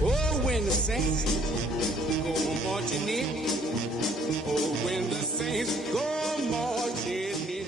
Oh, when the saints go marching in. Oh, when the saints go marching in.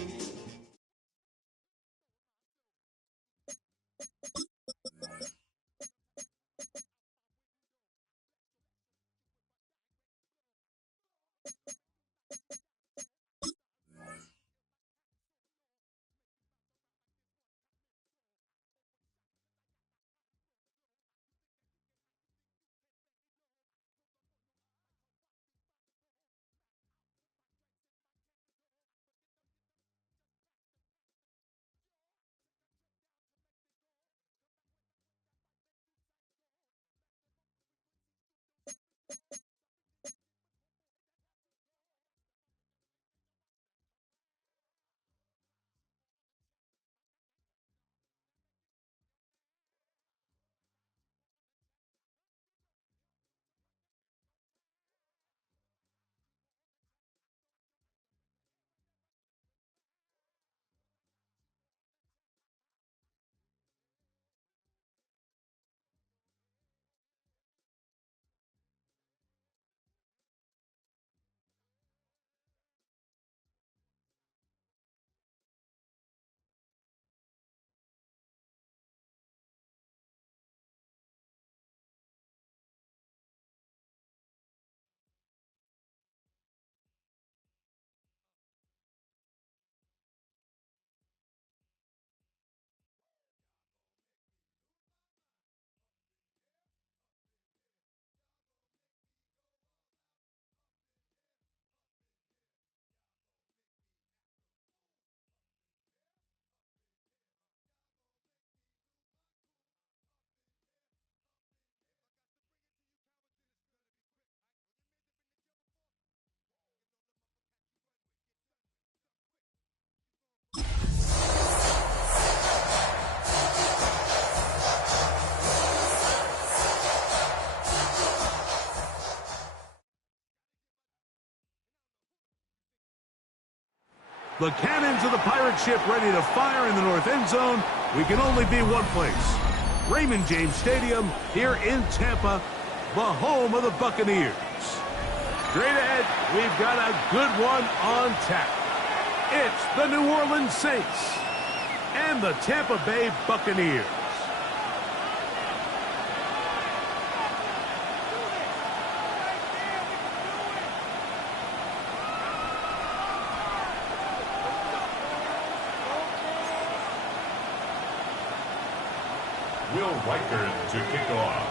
The cannons of the pirate ship ready to fire in the north end zone. We can only be one place. Raymond James Stadium here in Tampa, the home of the Buccaneers. Straight ahead, we've got a good one on tap. It's the New Orleans Saints and the Tampa Bay Buccaneers. Will Riker to kick off.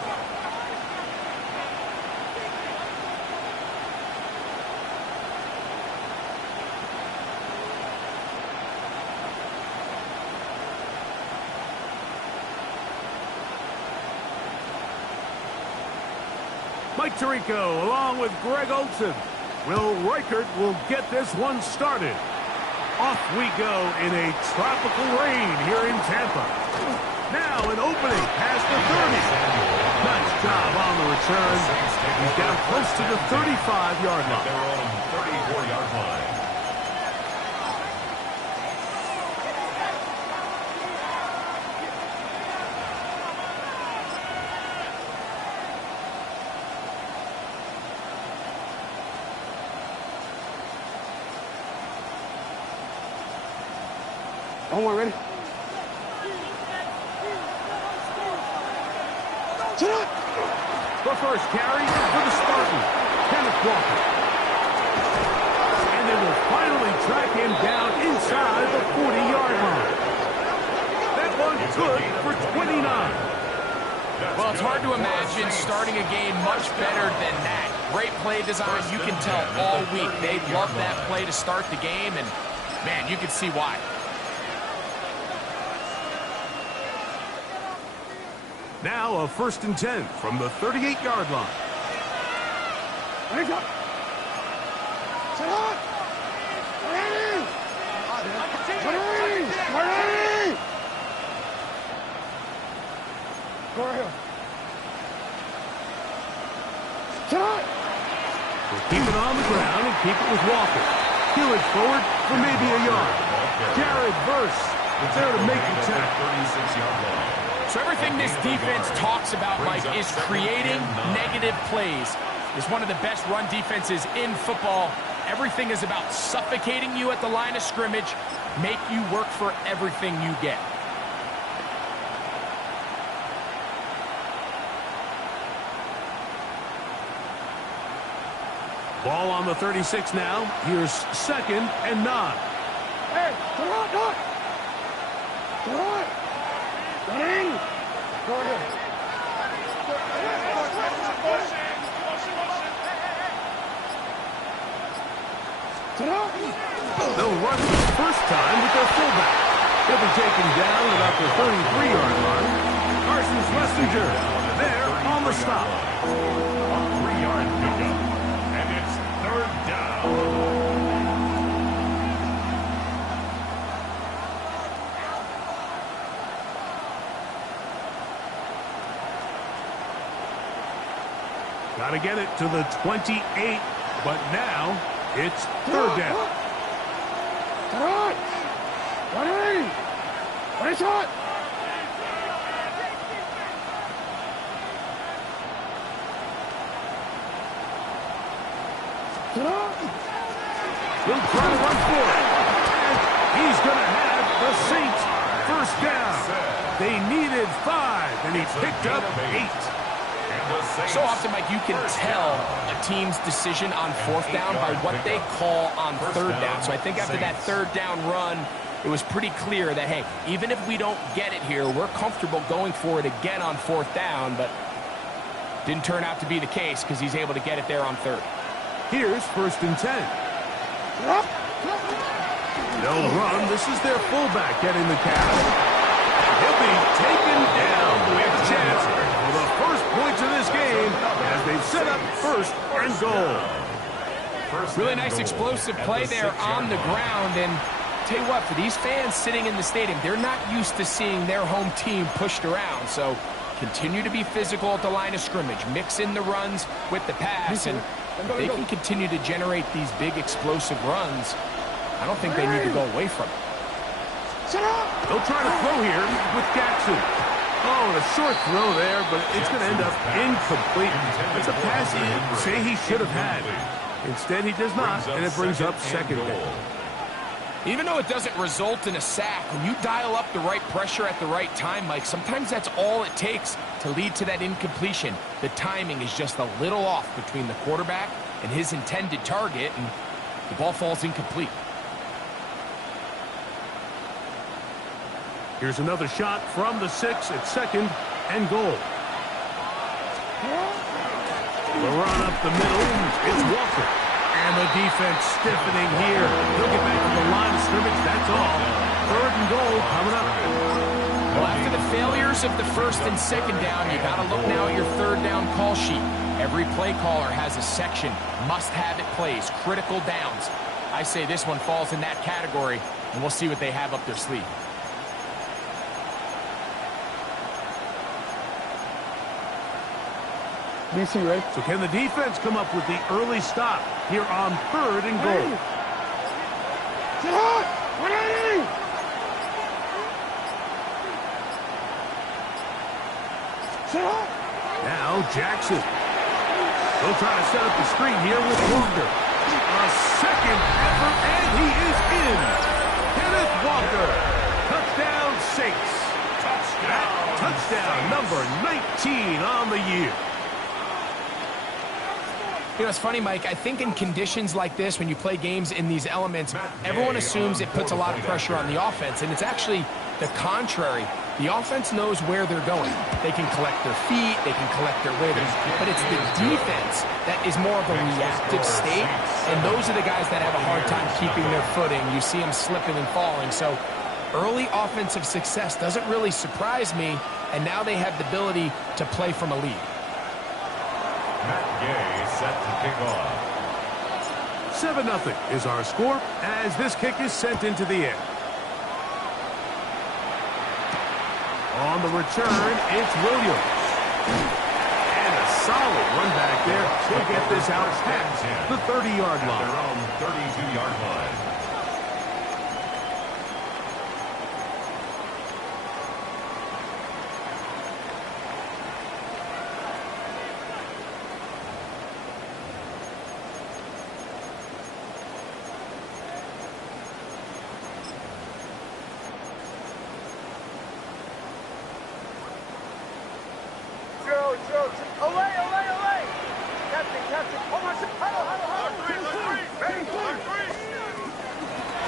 Mike Tirico along with Greg Olson. Will Reichert will get this one started. Off we go in a tropical rain here in Tampa. Now an opening past the 30. Nice job on the return. He's down close to the 35-yard line. They're on 34-yard line. Omar, ready? The first carry for the Spartan, Kenneth Walker. And they will finally track him down inside the 40-yard line. That one's good for 29. Well, it's hard to imagine starting a game much better than that. Great play design. You can tell all week they love that play to start the game, and, man, you can see why. Now a 1st and 10 from the 38-yard line. Ready, go. Set up. Ready. Ready. Ready. Go right here. Set up. We'll keep it on the ground and keep it with Walker. Peel it forward for maybe a yard. Jared Verse is there to make the tackle. 36-yard line. So everything this defense talks about, Mike, is creating negative plays. It's one of the best run defenses in football. Everything is about suffocating you at the line of scrimmage, make you work for everything you get. Ball on the 36 now. Here's 2nd and 9. Hey, come on, come on. Come on. Get in. Go ahead. They'll run the first time with their fullback. He'll be taken down at about the 33-yard line. Carson Schlesinger there on the stop. A 3-yard pickup. And it's 3rd down. Got to get it to the 28, but now it's 3rd down. Come on. What is it? He'll try to run for it. And he's going to have the Saints 1st down. They needed 5, and he picked up 8. So often, Mike, you can tell a team's decision on 4th down by what they call on 3rd down. So I think after that 3rd down run, it was pretty clear that, hey, even if we don't get it here, we're comfortable going for it again on 4th down, but didn't turn out to be the case because he's able to get it there on 3rd. Here's 1st and 10. They'll run. This is their fullback getting the catch. He'll be taken down with a chance for the first points of this game as they've set up 1st and goal. Really nice explosive play there on the ground. And tell you what, for these fans sitting in the stadium, they're not used to seeing their home team pushed around. So continue to be physical at the line of scrimmage. Mix in the runs with the pass. And if they can continue to generate these big explosive runs, I don't think they need to go away from it. They'll try to throw here with Jackson. Oh, and a short throw there, but it's going to end up incomplete. It's a pass he'd say he should have had. Instead, he does not, and it brings up 2nd down. Even though it doesn't result in a sack, when you dial up the right pressure at the right time, Mike, sometimes that's all it takes to lead to that incompletion. The timing is just a little off between the quarterback and his intended target, and the ball falls incomplete. Here's another shot from the 6 at 2nd and goal. The run up the middle, it's Walker. And the defense stiffening here. He'll get back to the line of scrimmage, that's all. 3rd and goal coming up. Well, after the failures of the 1st and 2nd down, you got to look now at your 3rd down call sheet. Every play caller has a section, must-have-it plays, critical downs. I say this one falls in that category, and we'll see what they have up their sleeve. DC, right? So can the defense come up with the early stop here on 3rd and goal? Sit hot! 180! Sit hot! Now Jackson. They'll try to set up the screen here with Walker. A 2nd effort, and he is in. Kenneth Walker. Touchdown Saints. Touchdown number 19 on the year. You know, it's funny, Mike, I think in conditions like this, when you play games in these elements, everyone assumes it puts a lot of pressure on the offense, and it's actually the contrary. The offense knows where they're going. They can collect their feet, they can collect their rhythm, but it's the defense that is more of a reactive state, and those are the guys that have a hard time keeping their footing. You see them slipping and falling, so early offensive success doesn't really surprise me, and now they have the ability to play from a lead. Matt Gay set to kick off. 7-0 is our score as this kick is sent into the air. On the return, it's Williams. And a solid run back there. He'll get this out past the 30-yard line. Their own 32-yard line.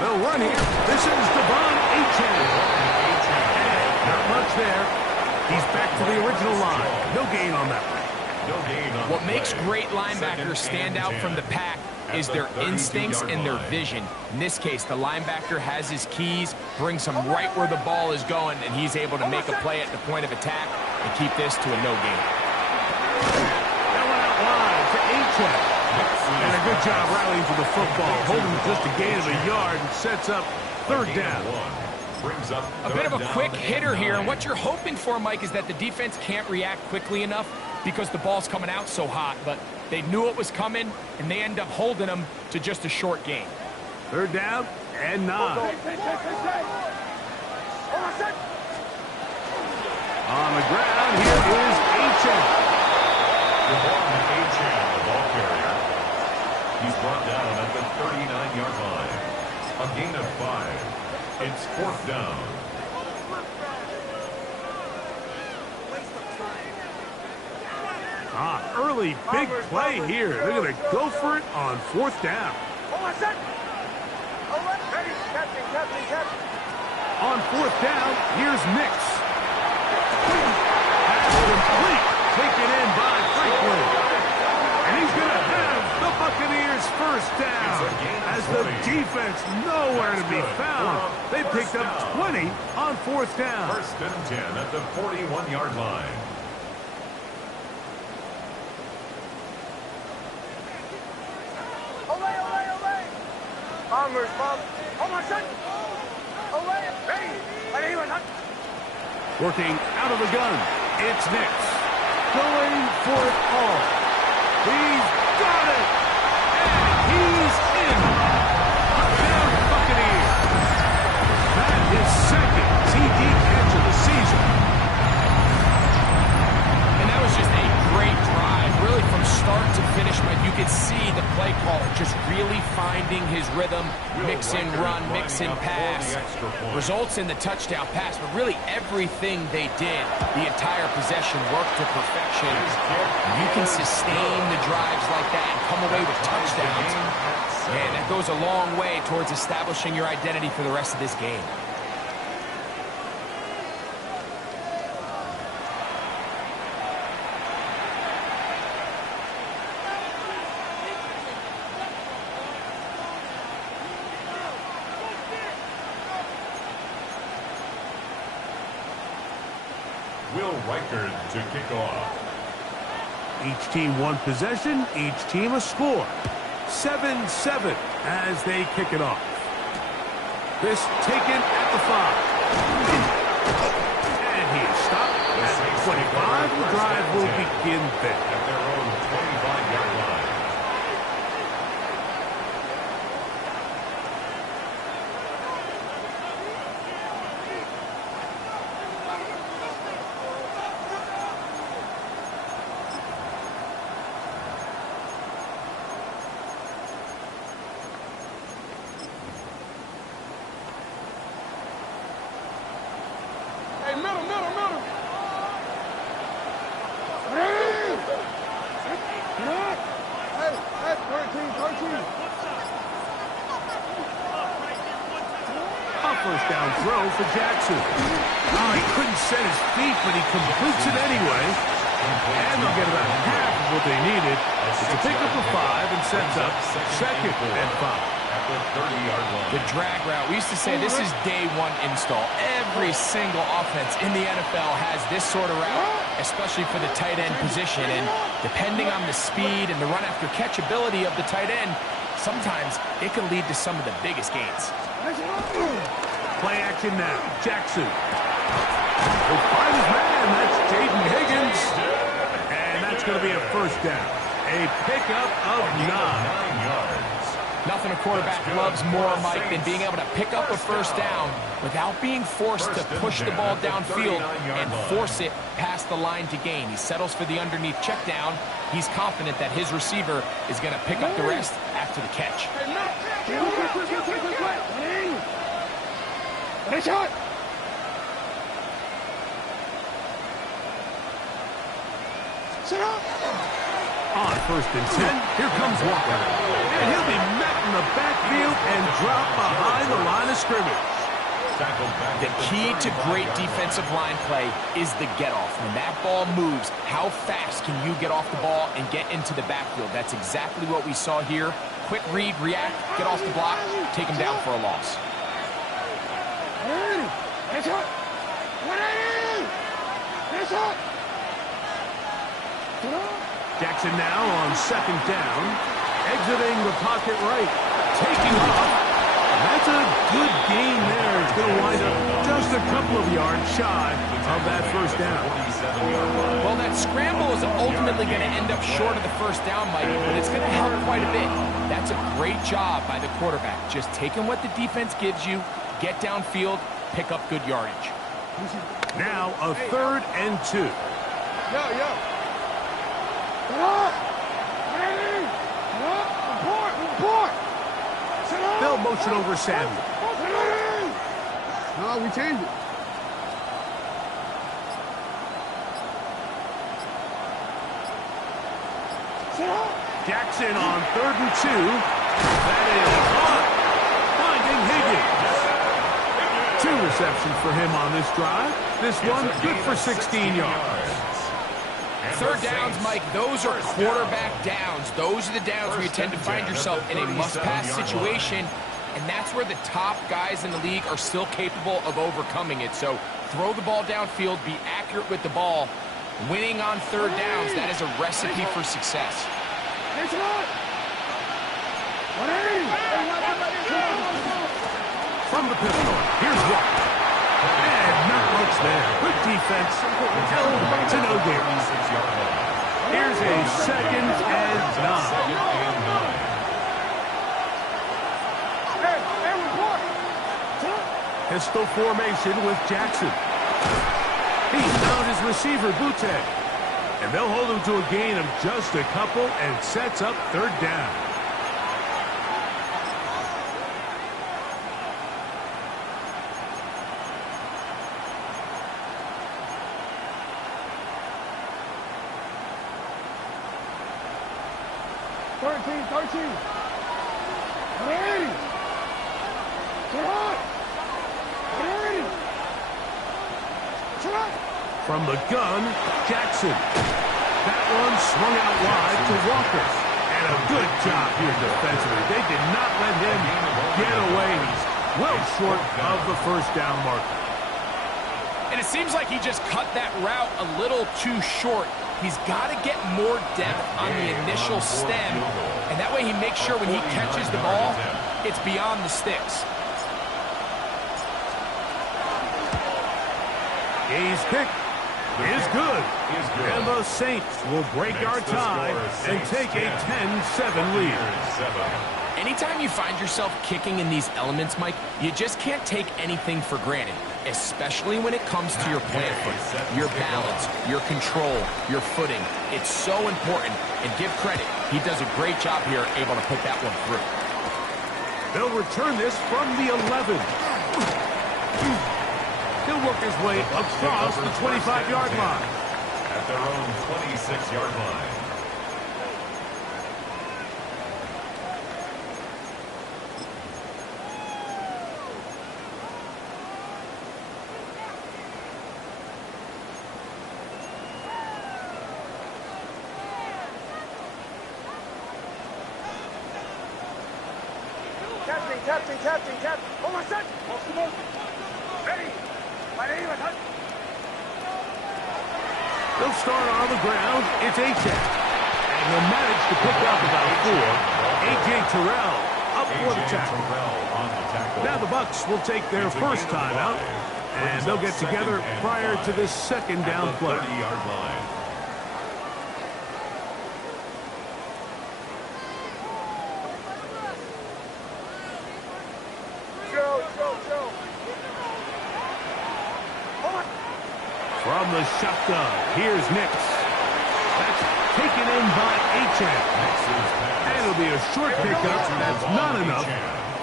They'll run here. This is Devon Achane. Not much there. He's back to the original line. No gain on that one. What makes great linebackers stand out from the pack is their instincts and their vision. In this case, the linebacker has his keys, brings him right where the ball is going, and he's able to make a play at the point of attack and keep this to a no gain. That one out wide to Achane. And a good job rallying for the football, holding just a gain of a yard and sets up third down. A bit of a quick hitter here, and what you're hoping for, Mike, is that the defense can't react quickly enough because the ball's coming out so hot, but they knew it was coming, and they end up holding them to just a short gain. Third down and 9. On the ground, here is Achane. The ball carrier. He's brought down at the 39-yard line. A gain of 5. It's fourth down. Early big play here. They're going to go for it on fourth down. On fourth down, here's Nix. Pass complete. Taken in by Franklin. And he's going to have the Buccaneers first down. As the defense nowhere to be found. They picked up 20 on fourth down. First and 10 at the 41-yard line. Working out of the gun, it's Nix. Going for it all. He's got it! And he's in! Touchdown Buccaneers! That is second TD catch of the season. And that was just a great drive, really from start to finish, Mike. You could see the play caller just really finding his rhythm, mix and run, mix and pass. Results in the touchdown pass, but really everything they did, the entire possession worked to perfection. You can sustain the drives like that and come away with touchdowns. And that goes a long way towards establishing your identity for the rest of this game. To kick off. Each team one possession, each team a score. 7-7 as they kick it off. This taken at the 5. And he is stopped at 25. The drive will begin there. At their own 25-yard line. First down throw for Jackson. Oh, he couldn't set his feet, but he completes it anyway. And they'll get about half of what they needed. It's a pickup of 5 and sets up second and 5. At the 30-yard line. The drag route. We used to say this is day one install. Every single offense in the NFL has this sort of route, especially for the tight end position. And depending on the speed and the run after catch ability of the tight end, sometimes it can lead to some of the biggest gains. Play action now. Jackson. Will find his man. That's Jaden Higgins. And that's going to be a first down. A pickup of 9 yards. Nothing a quarterback loves more, Mike, than being able to pick up a first down without being forced to push the ball downfield and force it past the line to gain. He settles for the underneath check down. He's confident that his receiver is going to pick up the rest after the catch. On first and 10, here comes Walker. And he'll be met in the backfield and dropped behind the scrimmage. The key to great defensive line play is the get-off. When that ball moves, how fast can you get off the ball and get into the backfield? That's exactly what we saw here. Quick read, react, get off the block, take him down for a loss. Jackson now on second down, exiting the pocket right, taking off. That's a good gain there. It's going to wind up just a couple of yards shy of that first down. Well, that scramble is ultimately going to end up short of the first down, Mike, but it's going to help quite a bit. That's a great job by the quarterback. Just taking what the defense gives you, get downfield, pick up good yardage. Now a 3rd and 2. Yo. Report. They'll motion over Samuel. No, we changed it. Jackson on 3rd and 2. That is caught. Finding Higgins. 2 receptions for him on this drive. This one good for 16 yards. Third downs, Mike, those are quarterback downs. Those are the downs where you tend to find yourself in a must-pass situation, and that's where the top guys in the league are still capable of overcoming it. So throw the ball downfield, be accurate with the ball. Winning on third downs, that is a recipe for success. From the pistol, here's Walker. And not much there. Good defense. Held to no gain. Here's a 2nd and 9. Pistol formation with Jackson. He found his receiver, Butte. And they'll hold him to a gain of just a couple and sets up 3rd down. From the gun, Jackson. That one swung out wide to Walker. And a good job here defensively. They did not let him get away. He's well short of the first down marker. And it seems like he just cut that route a little too short. He's got to get more depth on the initial stem, and that way he makes sure when he catches the ball, it's beyond the sticks. His kick is good. And the Saints will break our tie and take a 10-7 lead. Anytime you find yourself kicking in these elements, Mike, you just can't take anything for granted, especially when it comes to your plant foot, your balance, your control, your footing. It's so important, and give credit. He does a great job here, able to put that one through. They'll return this from the 11. He'll work his way across the 25-yard line. At their own 26-yard line. Captain. Hold on, set. Ready. They'll start on the ground. It's A-Check. And he'll manage to pick up about 4. A.J. Terrell up for the tackle. Now the Bucs will take their first timeout, and they'll get together prior to this second down play. 30-yard line. From the shotgun, here's Nix. That's taken in by A-Check. And it'll be a short pickup. That's not enough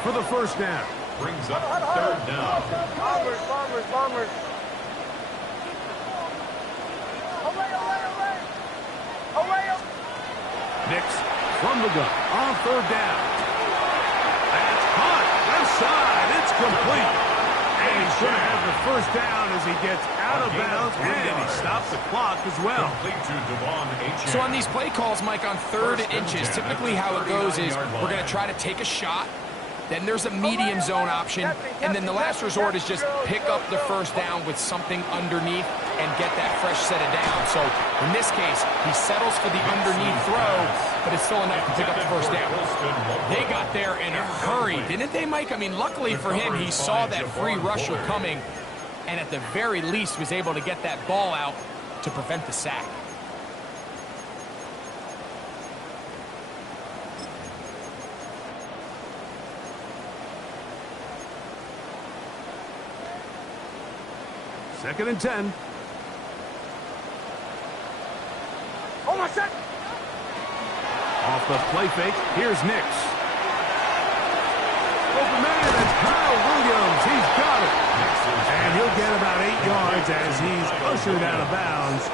for the first down. Brings up third down. Bombers. Away. Nix from the gun on third down. That's caught. Left side. It's complete. going to have the first down as he gets out of bounds, and he stops the clock as well. So on these play calls, Mike, on 3rd and inches, typically how it goes is we're going to try to take a shot. Then there's a medium zone option, and then the last resort is just pick up the first down with something underneath and get that fresh set of down. So in this case, he settles for the underneath throw, but it's still enough to pick up the first down. They got there in a hurry, didn't they, Mike? I mean, luckily for him, he saw that free rusher coming, and at the very least was able to get that ball out to prevent the sack. Second and 10. Oh, my set. Off the play fake, here's Nix. Open man, it's Kyle Williams. He's got it. And he'll get about 8 yards as he's ushered out of bounds.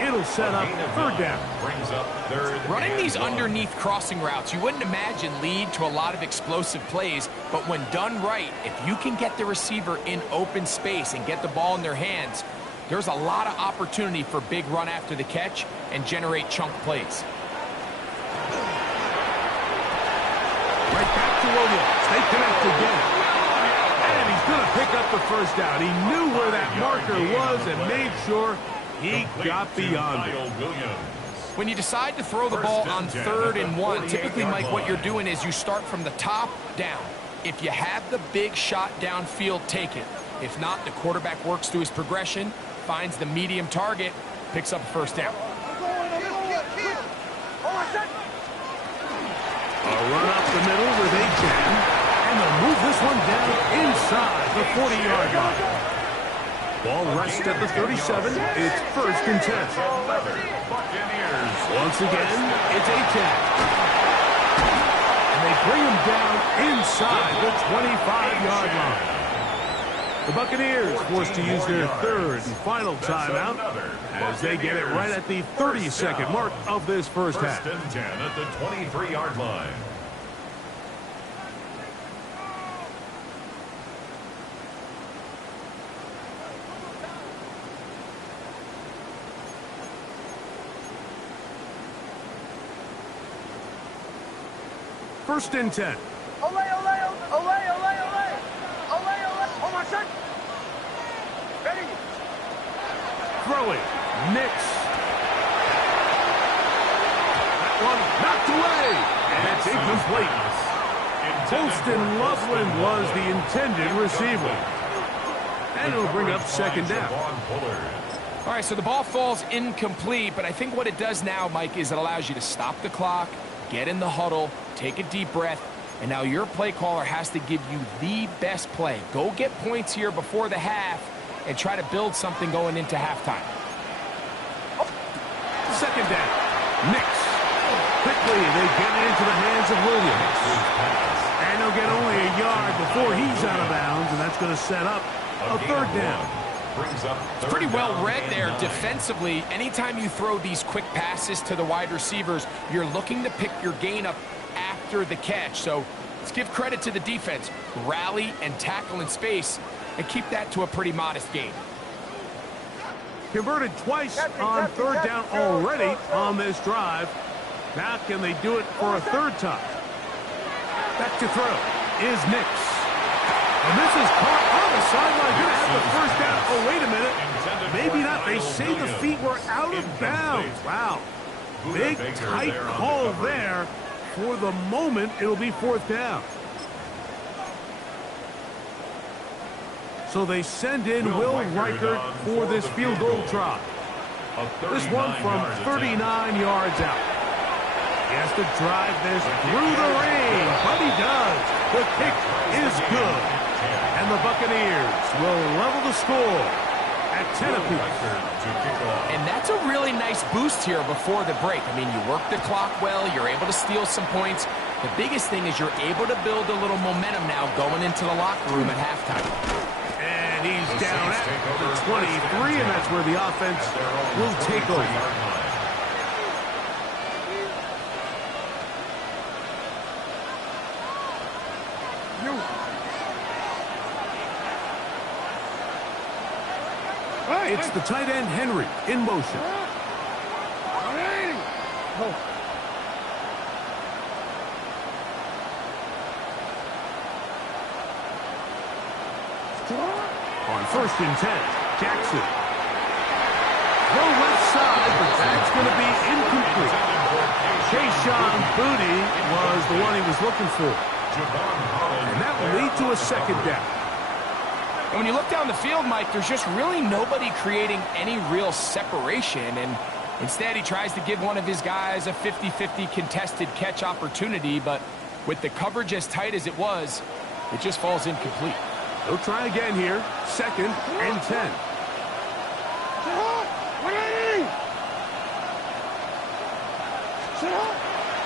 It'll set up 3rd down. Running these underneath crossing routes, you wouldn't imagine lead to a lot of explosive plays, but when done right, if you can get the receiver in open space and get the ball in their hands, there's a lot of opportunity for big run after the catch and generate chunk plays. Right back to Williams. They connect again. And he's going to pick up the first down. He knew where that marker was and made sure he got beyond it. When you decide to throw the ball on 3rd and 1, typically, Mike, what you're doing is you start from the top down. If you have the big shot downfield, take it. If not, the quarterback works through his progression, finds the medium target, picks up a first down. A run up the middle with Achan, and they'll move this one down inside the 40-yard line. Ball rests at the 37. It's 1st and 10. Once again, it's Achan. And they bring him down inside the 25-yard line. The Buccaneers forced to use their 3rd and final timeout as they get it right at the 30-second mark of this first half. 1st and 10 at the 23-yard line. First and 10. Ole, ole, ole, ole, ole, ole, ole, ole. Oh, my son. Ready. Throwing. Nix. That one knocked away. And it's incomplete. Holston Loveland was the intended receiver. And it'll bring up 2nd down. All right, so the ball falls incomplete, but I think what it does now, Mike, is it allows you to stop the clock, get in the huddle, take a deep breath, and now your play caller has to give you the best play. Go get points here before the half and try to build something going into halftime. 2nd down. Nix. Quickly, they get it into the hands of Williams. And they'll get only a yard before he's out of bounds, and that's going to set up a 3rd down. It's pretty well read there defensively. Anytime you throw these quick passes to the wide receivers, you're looking to pick your gain up after the catch. So let's give credit to the defense. Rally and tackle in space and keep that to a pretty modest gain. Converted twice on 3rd down already on this drive. Now can they do it for a 3rd time? Back to throw is Nix. And this is caught on the sideline. Going to have the first down. Oh, wait a minute. Maybe not. They say the feet were out of bounds. Wow. Big, tight call there. For the moment, it'll be 4th down. So they send in Will Reichert for this field goal try. This one from 39 yards out. He has to drive this through the rain, but he does. The kick is good. And the Buccaneers will level the score at 10 apiece. And that's a really nice boost here before the break. I mean, you work the clock well, you're able to steal some points. The biggest thing is you're able to build a little momentum now going into the locker room at halftime. And he's down at the 23, and that's where the offense will take over. It's the tight end, Henry, in motion. On 1st and 10, Jackson. Throw left side, but that's going to be incomplete. Keyshawn Booty was the one he was looking for. And that will lead to a 2nd down. And when you look down the field, Mike, there's just really nobody creating any real separation. And instead, he tries to give one of his guys a 50-50 contested catch opportunity. But with the coverage as tight as it was, it just falls incomplete. They'll try again here. 2nd and 10.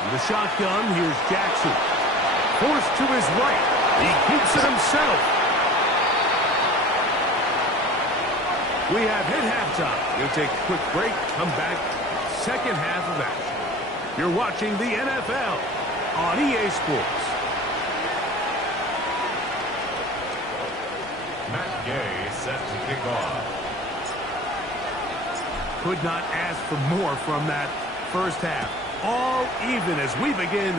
In the shotgun, here's Jackson. Forced to his right. He keeps it himself. We have hit halftime. We'll take a quick break, come back, 2nd half of action. You're watching the NFL on EA Sports. Matt Gay set to kick off. Could not ask for more from that first half. All even as we begin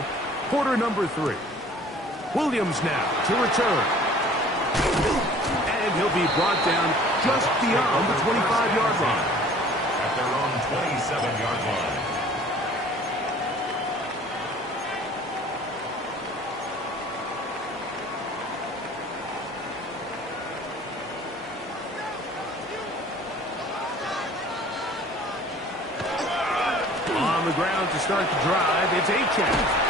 quarter number 3. Williams now to return. And he'll be brought down just beyond the 25-yard line. At their own 27-yard line. On the ground to start the drive, it's Achane.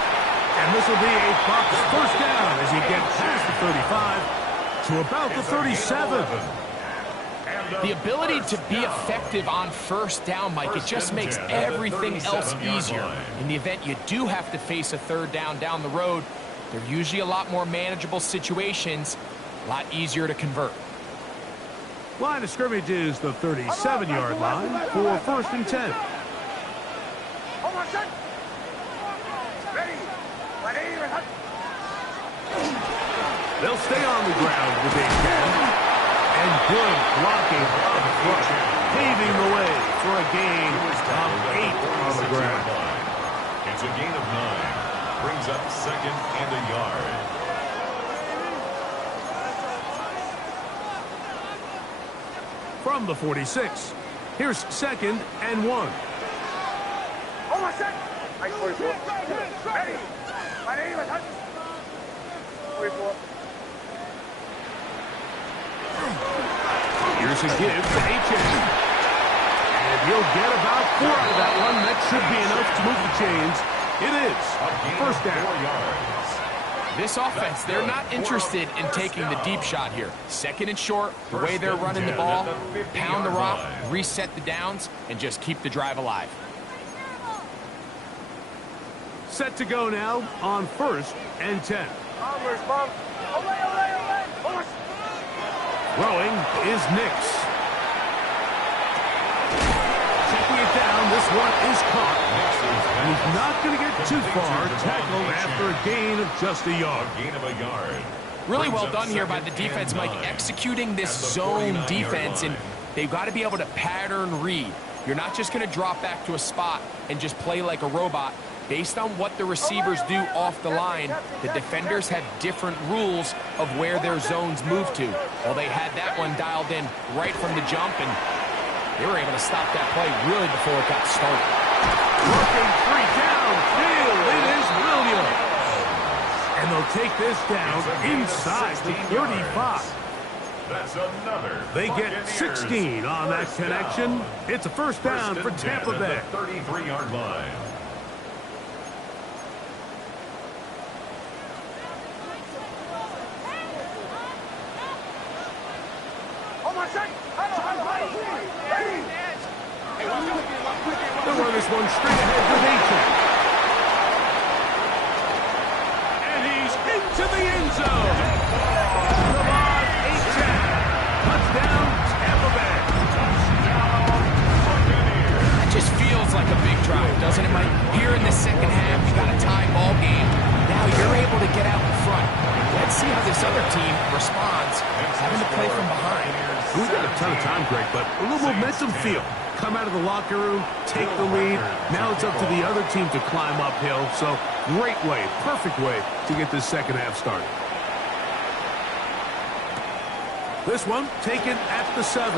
And this will be a Bucs 1st down as he gets past the 35 to about the 37. The ability to be effective on 1st down, Mike, it just makes everything else easier. In the event you do have to face a 3rd down the road, they're usually a lot more manageable situations, a lot easier to convert. Line of scrimmage is the 37-yard line for 1st and 10. They'll stay on the ground with Achane. And good blocking up front, paving the way for a gain of 8 on the ground. It's a gain of 9. Brings up 2nd and a yard. From the 46, here's 2nd and 1. Here's a give to Achane. And he'll get about 4 out of that one. That should be enough to move the chains. It is. 1st down. 4 yards. This offense, they're not interested in taking the deep shot here. 2nd and short, the way they're running the ball, pound the rock, reset the downs, and just keep the drive alive. Set to go now on 1st and 10. Throwing is Nix. Checking it down, this one is caught. And he's not going to get too far, tackled after a gain of just a yard. Gain of a yard. Really well done here by the defense, Mike, executing this zone defense, and they've got to be able to pattern read. You're not just going to drop back to a spot and just play like a robot. Based on what the receivers do off the line, the defenders have different rules of where their zones move to. Well, they had that one dialed in right from the jump, and they were able to stop that play really before it got started. Working 3 downfield, it is Williams. And they'll take this down inside the 35. That's another. They get 16 on that connection. It's a 1st down for Tampa Bay. 33-yard line. They'll run this one straight ahead with Achane. And he's into the end zone. Lamar Achane. Touchdown, Tampa Bay. That just feels like a big drive, doesn't it, Mike? Here in the 2nd half, you got a tie ball game. Now you're able to get out in front. Let's see how this other team responds, having to play from behind. We've got a ton of time, Greg, but a little momentum feel. Come out of the locker room, take the lead. Now it's up to the other team to climb uphill. So great way, perfect way to get this second half started. This one taken at the 7.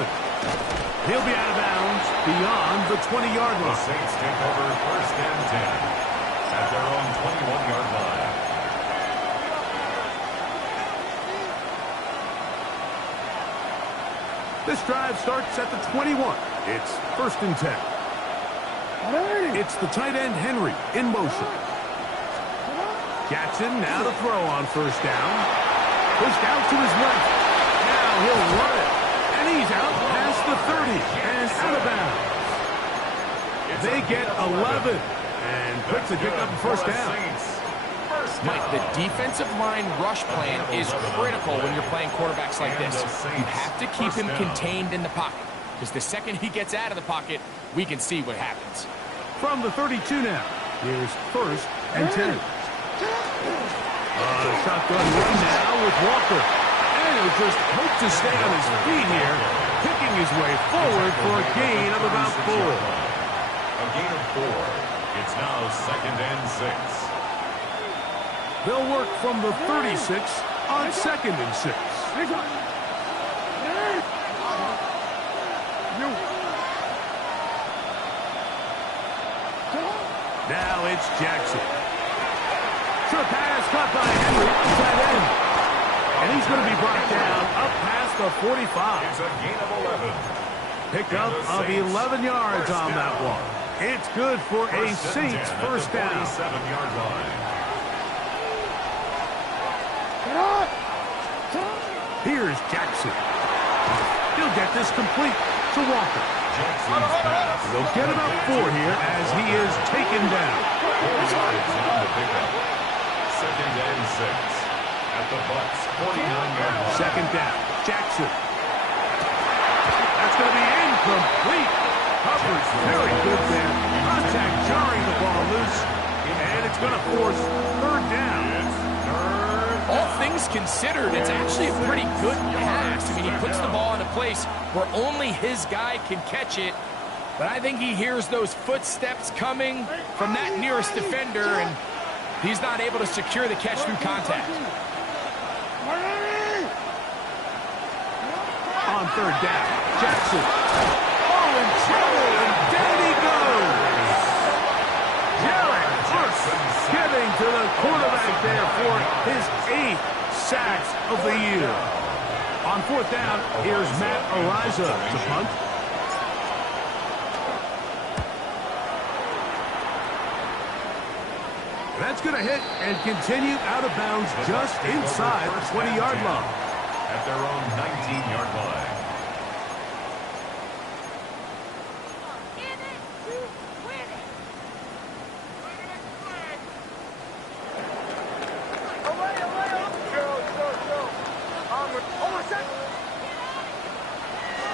He'll be out of bounds beyond the 20-yard line. The Saints take over first and 10 at their own 21-yard line. This drive starts at the 21. It's first and 10. It's the tight end Henry in motion. Jackson now to throw on first down. Pushed out to his left. Now he'll run it. And he's out past the 30 and out of bounds. They get 11 and quickly pick up the first down. Mike, the defensive line rush plan is critical when you're playing quarterbacks like this. You have to keep him contained in the pocket, because the second he gets out of the pocket, we can see what happens. From the 32 now, here's first and 10. Shotgun run now with Walker. And he'll just hope to stay on his feet here, picking his way forward for a gain of about 4. A gain of 4. It's now second and 6. They'll work from the 36 on second and 6. Now it's Jackson. Short pass caught by Henry, tight end. And he's going to be brought down up past the 45. It's a gain of 11. Pickup of 11 yards on that one. It's good for a Saints first down. 47-yard line. Here's Jackson. He'll get this complete to Walker. Jackson's pass. They'll get about 4 here as he is taken down. 4 yards on the pickup. Second and 6 at the Bucs' 49-yard line. Second down. Jackson. That's going to be incomplete. Coverage very good there. Contact jarring the ball loose. And it's going to force third down. All things considered, it's actually a pretty good pass. I mean, he puts the ball in a place where only his guy can catch it. But I think he hears those footsteps coming from that nearest defender, and he's not able to secure the catch through contact. On third down, Jackson. Oh, in trouble, and down he goes. Jared Hurst getting to the quarterback there for his 8th sack of the year. On fourth down, here's Matt Ariza to punt. That's going to hit and continue out of bounds just inside the 20-yard line. At their own 19-yard line.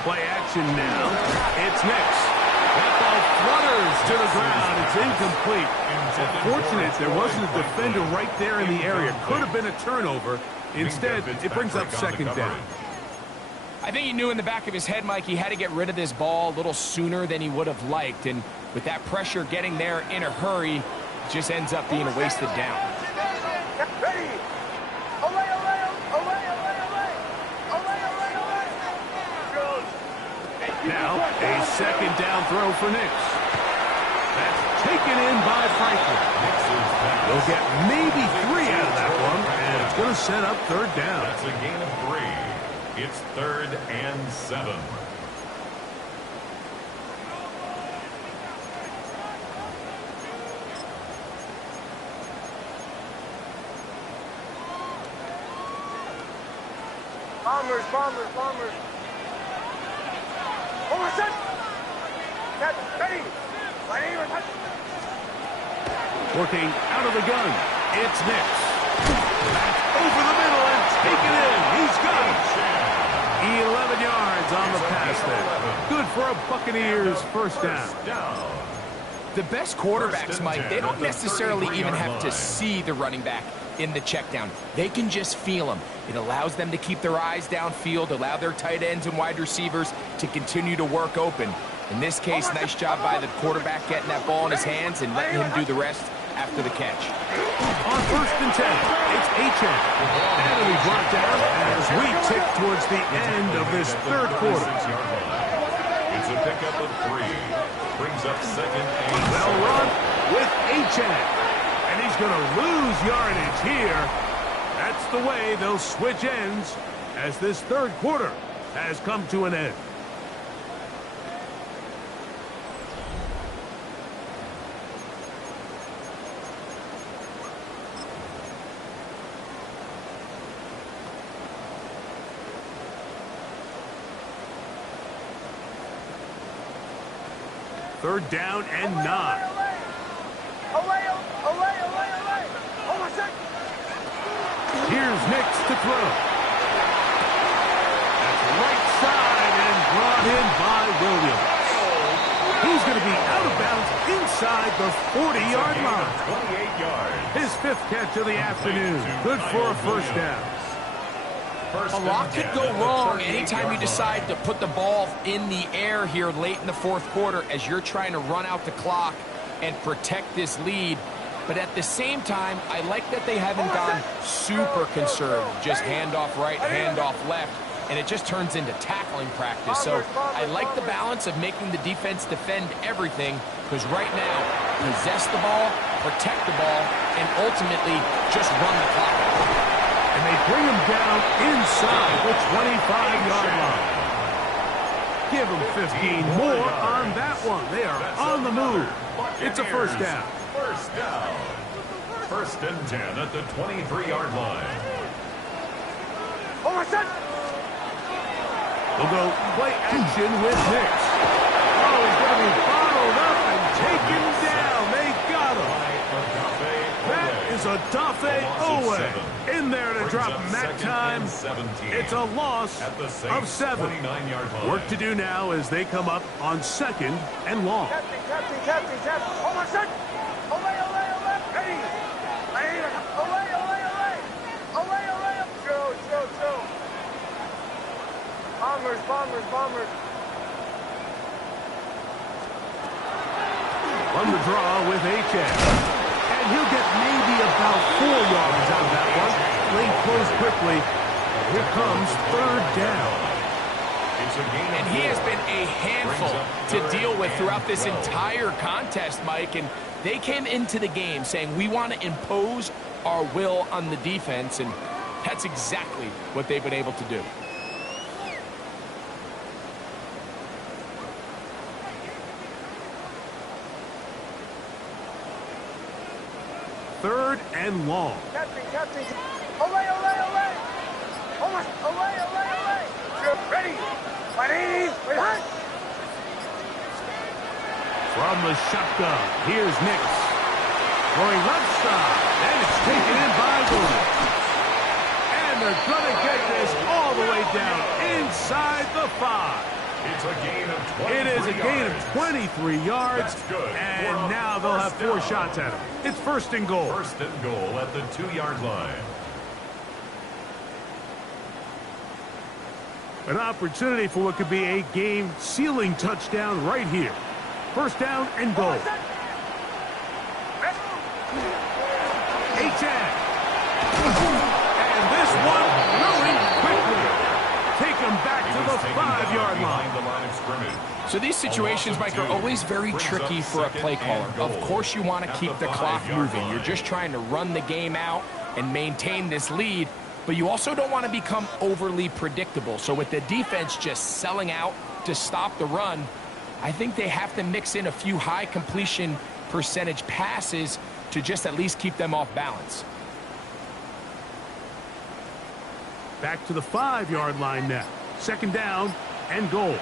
Play action now. It's Nix. That ball flutters to the ground. It's incomplete. Unfortunate there wasn't a defender right there in the area. Could have been a turnover. Instead, it brings up second down. I think he knew in the back of his head, Mike, he had to get rid of this ball a little sooner than he would have liked. And with that pressure getting there in a hurry, it just ends up being a wasted down. Now, a second down throw for Nix. That's taken in by Franklin. They'll get maybe 3 out of that one, and it's going to set up third down. That's a gain of 3. It's third and 7. Bombers. Working out of the gun, it's Nix. Back over the middle and taken in. He's got it. 11 yards on the pass there. Good for a Buccaneers first down. The best quarterbacks, Mike, they don't necessarily even have to see the running back. in the check down. They can just feel him. It allows them to keep their eyes downfield, allow their tight ends and wide receivers to continue to work open. In this case, nice job by the quarterback getting that ball in his hands and letting him do the rest after the catch. On 1st and 10, it's Achane. And it'll be brought down as we tick towards the end of this 3rd quarter. It's a pickup of 3. Brings up 2nd and Well run with Achane. And he's going to lose yardage here. That's the way they'll switch ends as this 3rd quarter has come to an end. Third down and 9. Here's Nix to throw. That's right side and brought in by Williams. He's going to be out of bounds inside the 40-yard line. 28 yards. His 5th catch of the afternoon. Good for a 1st down. A lot could go wrong anytime you decide to put the ball in the air here late in the 4th quarter as you're trying to run out the clock and protect this lead. But at the same time, I like that they haven't gone super conservative. Just handoff right, handoff left, and it just turns into tackling practice. So I like the balance of making the defense defend everything, because right now, possess the ball, protect the ball, and ultimately just run the clock out. And they bring him down inside the 25-yard line. Give them 15 more on that one. They are on the move. It's a 1st down. 1st down. 1st and 10 at the 23-yard line. We'll go play action with Nix. Oh, he's going to be bottled up and taken down. They got him. That is Odafe Owe in there to drop Mac time. It's a loss of 7. Work to do now as they come up on 2nd and long. Bombers. On the draw with Achane. And he'll get maybe about 4 yards out of that one. Lane closed quickly. Here comes 3rd down. And he has been a handful to deal with throughout this entire contest, Mike. And they came into the game saying, we want to impose our will on the defense. And that's exactly what they've been able to do. Third and long. Captain. Olay. Ready. Behind. From the shotgun, here's Nix. Going left side, and it's taken in by Williams. And they're going to get this all the way down inside the 5. It's a gain of 23 It is a gain of 23 yards. That's good. And now they'll have 4 shots at him. It's 1st and goal. 1st and goal at the 2-yard line. An opportunity for what could be a game-sealing touchdown right here. 1st down and goal. Achane. And this one going quickly. Take him back to the 5-yard line. So these situations, Mike, are always very tricky for a play caller. Of course you want to keep the clock moving. You're just trying to run the game out and maintain this lead, but you also don't want to become overly predictable. So with the defense just selling out to stop the run, I think they have to mix in a few high completion percentage passes to just at least keep them off balance. Back to the 5-yard line now. 2nd down and goal.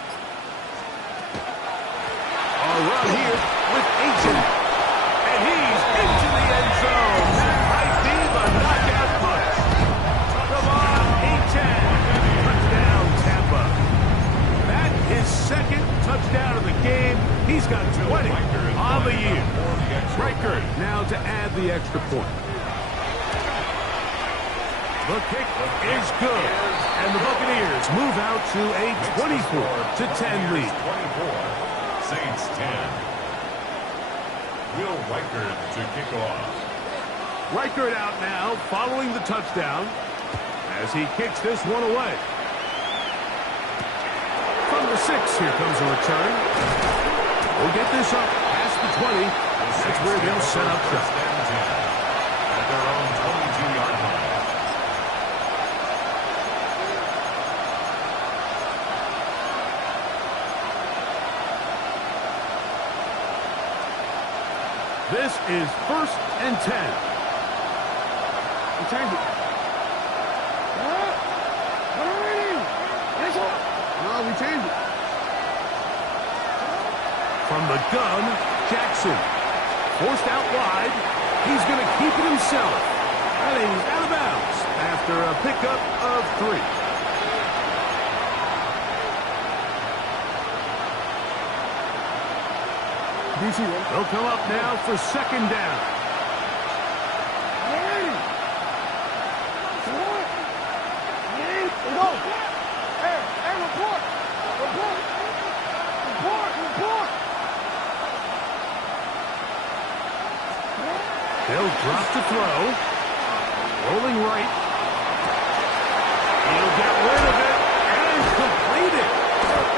A run here with Achane. And he's into the end zone. That might be the knockout punch. Come on, Achane. Touchdown, Tampa. That is 2nd touchdown of the game. He's got 20 on the year. Reichert now to add the extra point. The kick is good. And the Buccaneers move out to a 24-10 lead. 24, Saints 10. Will Reichard to kick off. Reichard out now following the touchdown as he kicks this one away. From the 6, here comes a return. We'll get this up past the 20. That's where they'll set up shop. At their own 22-yard line. This is 1st and 10. We change it. No, we change it. From the gun, Jackson. Forced out wide. He's going to keep it himself. And he's out of bounds after a pickup of 3. They'll come up now for 2nd down. They'll drop to throw. Rolling right. He'll get rid of it and complete it.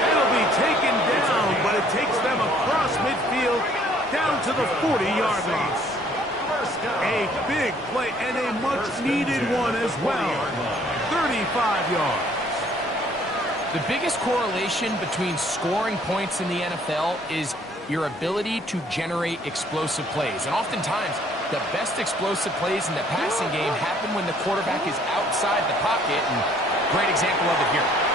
It'll be taken down, but it takes them across midfield down to the 40-yard line. A big play and a much-needed one as well. 35 yards. The biggest correlation between scoring points in the NFL is your ability to generate explosive plays. And oftentimes, the best explosive plays in the passing game happen when the quarterback is outside the pocket. And great example of it here.